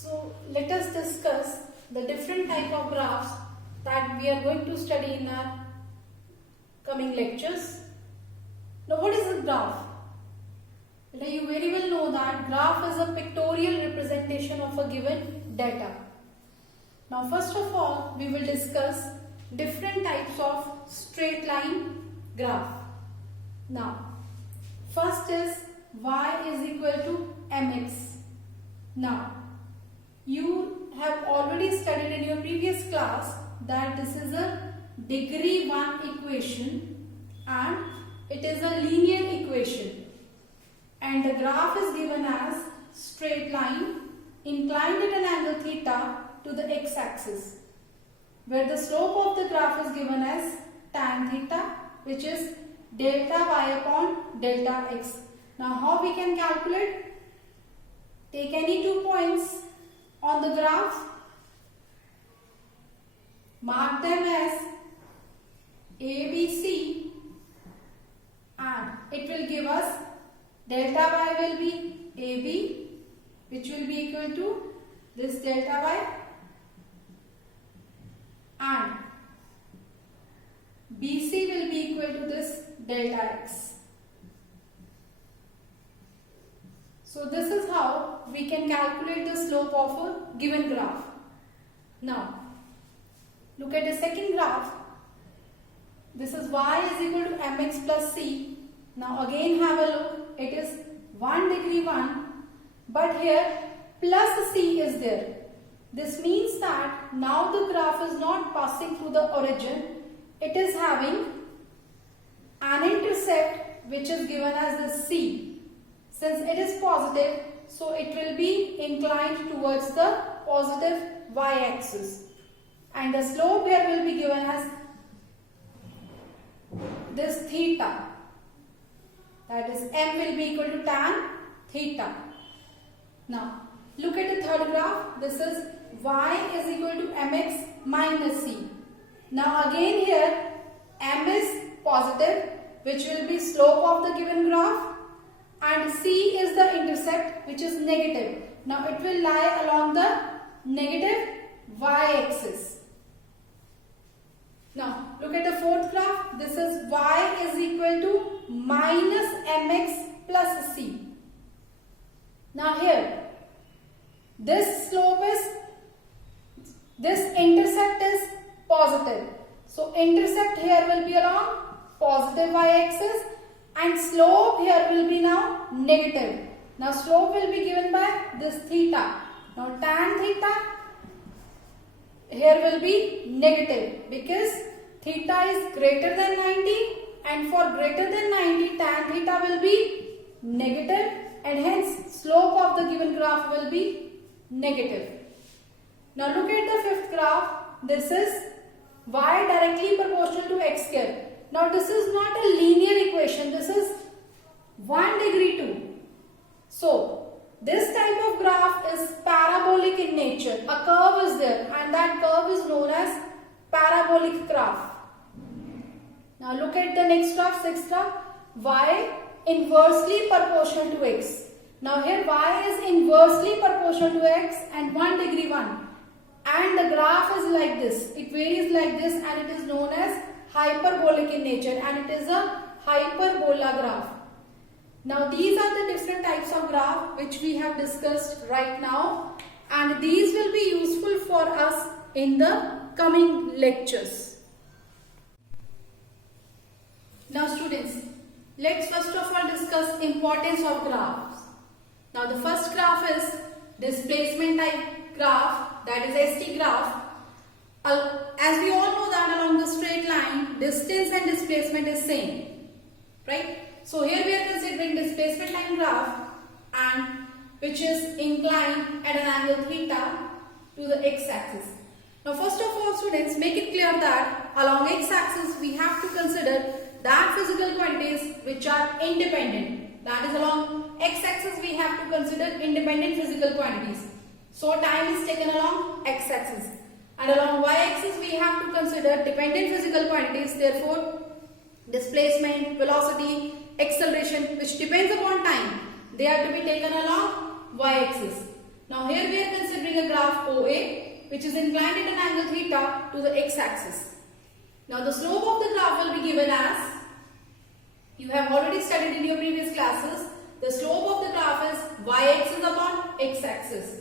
So let us discuss the different type of graphs that we are going to study in our coming lectures. Now what is a graph? Now you very well know that graph is a pictorial representation of a given data. Now first of all we will discuss different types of straight line graph. Now first is y is equal to mx. Now you have already studied in your previous class that this is a degree 1 equation and it is a linear equation, and the graph is given as straight line inclined at an angle theta to the x-axis, where the slope of the graph is given as tan theta, which is delta y upon delta x. Now how we can calculate? Take any 2 points on the graph, mark them as A, B, C, and it will give us delta y will be AB, which will be equal to this delta y, and BC will be equal to this delta x. So this is how we can calculate the slope of a given graph. Now look at the second graph. This is y is equal to mx plus c. Now again have a look. It is 1 degree 1, but here plus c is there. This means that now the graph is not passing through the origin. It is having an intercept which is given as the c. Since it is positive, so it will be inclined towards the positive y-axis, and the slope here will be given as this theta, that is m will be equal to tan theta. Now look at the third graph. This is y is equal to mx minus c. Now again here m is positive, which will be slope of the given graph, and c is the intercept, which is negative. Now it will lie along the negative y-axis. Now look at the fourth graph. This is y is equal to minus mx plus c. Now here this slope is, this intercept is positive. So intercept here will be along positive y-axis, and slope here will be now negative. Now slope will be given by this theta. Now tan theta here will be negative because theta is greater than 90, and for greater than 90 tan theta will be negative, and hence slope of the given graph will be negative. Now look at the fifth graph. This is y directly proportional to x square. Now this is not a linear equation, this is 1 degree 2. So this type of graph is parabolic in nature. A curve is there, and that curve is known as parabolic graph. Now look at the next graph, sixth graph. Y inversely proportional to x. Now here y is inversely proportional to x and 1 degree 1. And the graph is like this. It varies like this, and it is known as hyperbolic in nature, and it is a hyperbola graph. Now these are the different types of graph which we have discussed right now, and these will be useful for us in the coming lectures. Now students, let's first of all discuss importance of graphs. Now the first graph is displacement type graph, that is ST graph. As we all know that along the straight line, distance and displacement is same, right? So here we are considering displacement line graph, and which is inclined at an angle theta to the x-axis. Now first of all students, make it clear that along x-axis we have to consider that physical quantities which are independent. That is, along x-axis we have to consider independent physical quantities. So time is taken along x-axis. And along y-axis we have to consider dependent physical quantities, therefore displacement, velocity, acceleration, which depends upon time. They are to be taken along y-axis. Now here we are considering a graph OA which is inclined at an angle theta to the x-axis. Now the slope of the graph will be given as, you have already studied in your previous classes, the slope of the graph is y-axis upon x-axis.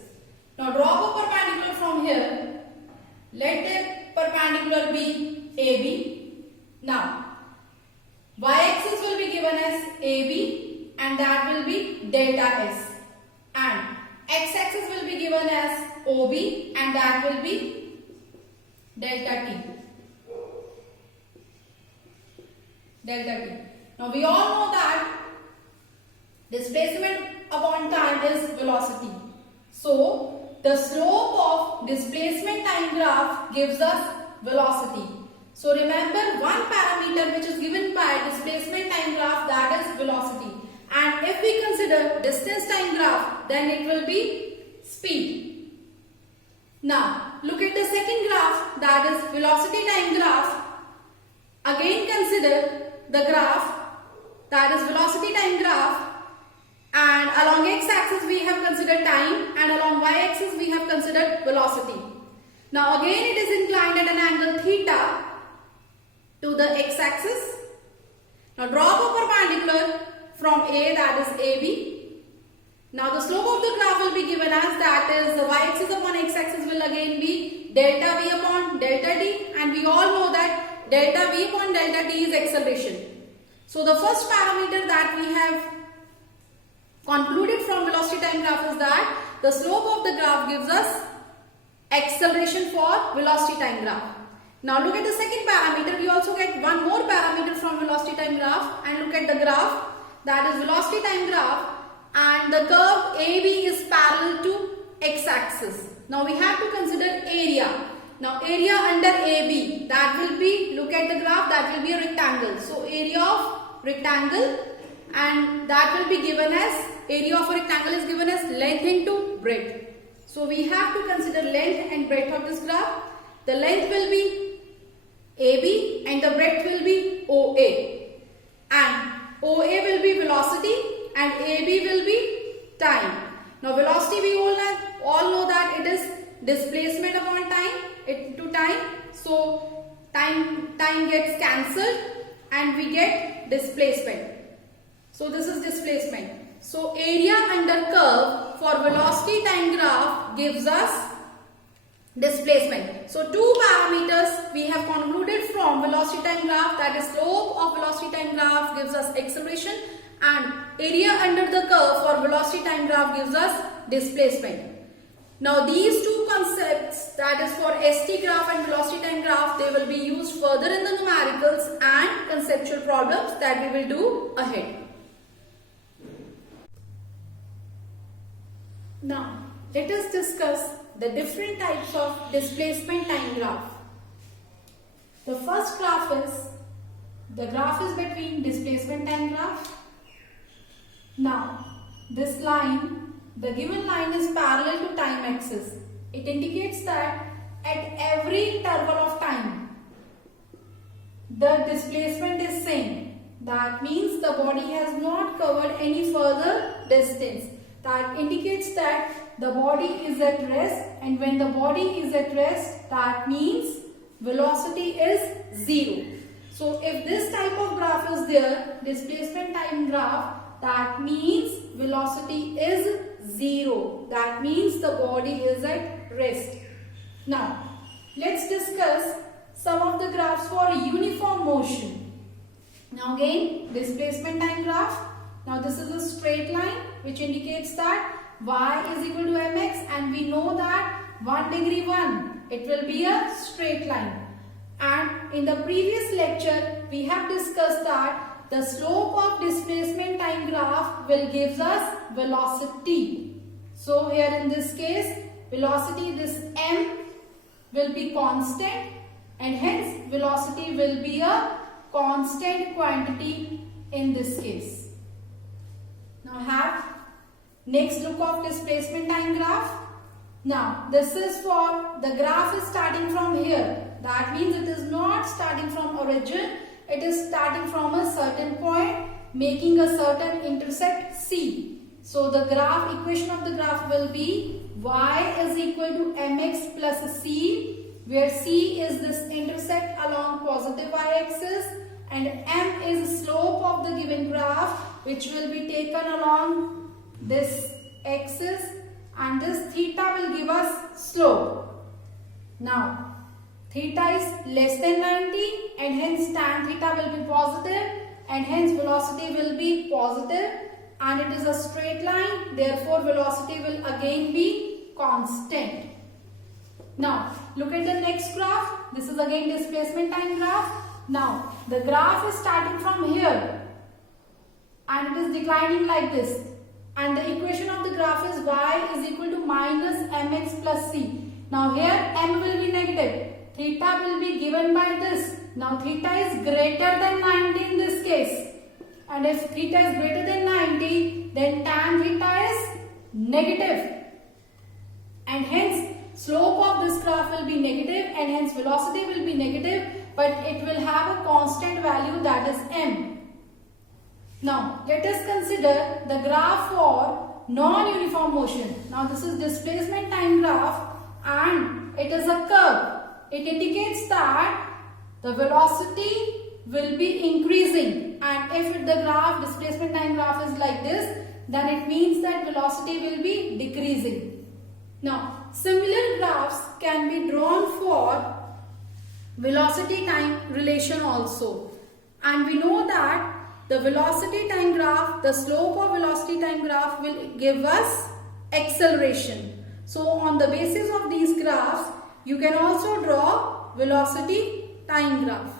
Now draw a perpendicular from here. Let the perpendicular be AB. Now y-axis will be given as AB and that will be delta S. And x-axis will be given as OB and that will be delta T. Delta T. Now we all know that displacement upon time is velocity. So the slope of displacement time graph gives us velocity. So remember one parameter which is given by displacement time graph, that is velocity. And if we consider distance time graph, then it will be speed. Now look at the second graph, that is velocity time graph. Again consider the graph, that is velocity time graph, and along x-axis we have considered time and along y-axis we have considered velocity. Now again it is inclined at an angle theta to the x-axis. Now draw a perpendicular from A, that is AB. Now the slope of the graph will be given as, that is the y-axis upon x-axis will again be delta V upon delta t, and we all know that delta V upon delta t is acceleration. So the first parameter that we have concluded from velocity time graph is that the slope of the graph gives us acceleration for velocity time graph. Now look at the second parameter. We also get one more parameter from velocity time graph, and look at the graph, that is velocity time graph, and the curve AB is parallel to x-axis. Now we have to consider area. Now area under AB, that will be, look at the graph, that will be a rectangle. So area of rectangle, and that will be given as, area of a rectangle is given as length into breadth. So we have to consider length and breadth of this graph. The length will be AB and the breadth will be OA. And OA will be velocity and AB will be time. Now velocity we all know that it is displacement upon time. So time gets cancelled and we get displacement. So this is displacement. So area under curve for velocity time graph gives us displacement. So two parameters we have concluded from velocity time graph, that is slope of velocity time graph gives us acceleration, and area under the curve for velocity time graph gives us displacement. Now these two concepts, that is for ST graph and velocity time graph, they will be used further in the numericals and conceptual problems that we will do ahead. Now let us discuss the different types of displacement time graph. The first graph is, the graph is between displacement time graph. Now this line, the given line is parallel to time axis. It indicates that at every interval of time the displacement is same. That means the body has not covered any further distance. That indicates that the body is at rest, and when the body is at rest, that means velocity is 0. So if this type of graph is there, displacement time graph, that means velocity is 0. That means the body is at rest. Now let's discuss some of the graphs for uniform motion. Now again, displacement time graph. Now this is a straight line which indicates that y is equal to mx, and we know that 1 degree 1, it will be a straight line. And in the previous lecture we have discussed that the slope of displacement time graph will give us velocity. So here in this case, velocity, this m will be constant, and hence velocity will be a constant quantity in this case. Now have next look of displacement time graph. Now this is for, the graph is starting from here. That means it is not starting from origin. It is starting from a certain point, making a certain intercept C. So the graph equation of the graph will be y is equal to mx plus c, where c is this intersect along positive y-axis and m is slope of the given graph, which will be taken along this axis, and this theta will give us slope. Now theta is less than 90 and hence tan theta will be positive and hence velocity will be positive, and it is a straight line, therefore velocity will again be constant. Now look at the next graph. This is again displacement time graph. Now the graph is starting from here and it is declining like this, and the equation of the graph is y is equal to minus mx plus c. Now here m will be negative, theta will be given by this. Now theta is greater than 90 in this case, and if theta is greater than 90, then tan theta is negative, and hence slope of this graph will be negative and hence velocity will be negative, but it will have a constant value, that is m. Now let us consider the graph for non-uniform motion. Now this is displacement time graph and it is a curve. It indicates that the velocity will be increasing, and if the graph, displacement time graph is like this, then it means that velocity will be decreasing. Now similar graphs can be drawn for velocity time relation also, and we know that the velocity time graph, the slope of velocity time graph will give us acceleration. So on the basis of these graphs, you can also draw velocity time graph.